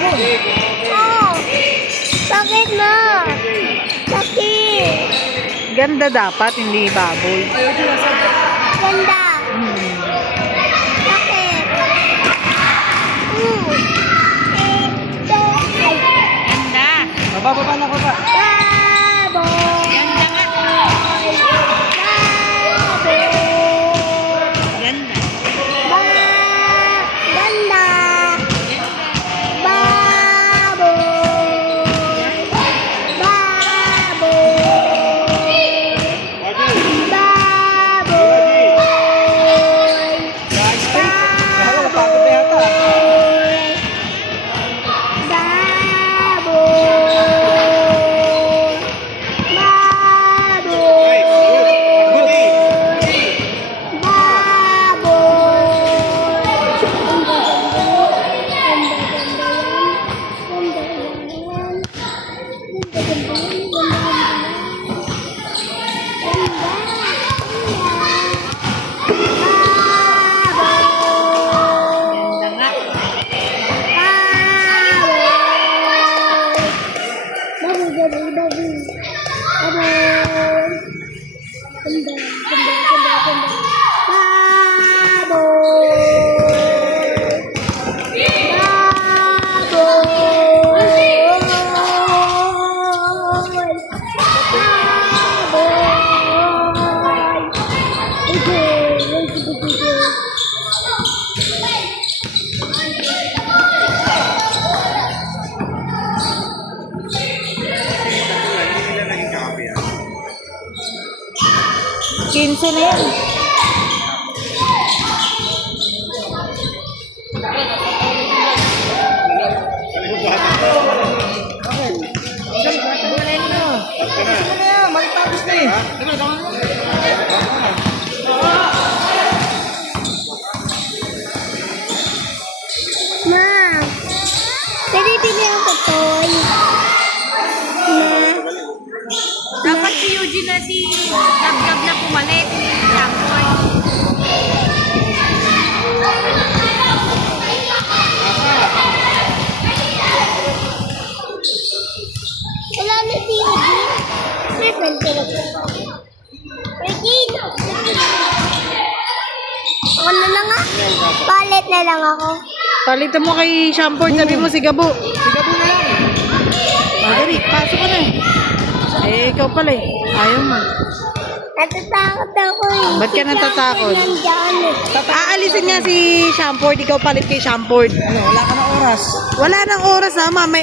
baboy. Oh, bakit mo? Sakit. Ganda dapat, hindi baboy. Ganda. Bakit? Ito. Ay, Ganda. Bababa na ko ba? baboy. Ganda nga. Baboy. Ganda. Ganda. Baboy. Napagod na yata. Ganda nga. Kinso na yan. Magtapos na eh. Ma, pwede bili ako toy. Ma, Dapat si Eugene na si Gab-Gab na pumalit. Champoy. wala na si Eugene. May friend ko na po. Eugene! Ako na lang ah. Palit na lang ako. Palitan mo kay Shampoo. Sabi mo si Gabo. Sigabo na lang. Dali, pasok ka na. Eh, ikaw pala eh. Ayaw mo. Natatakot ako eh. Ba't ka natatakot? Nandiyan eh. Aalisin niya si Shampoo. Ikaw palit kay Shampoo. Ano, wala ka na oras. Wala nang oras ha, mama.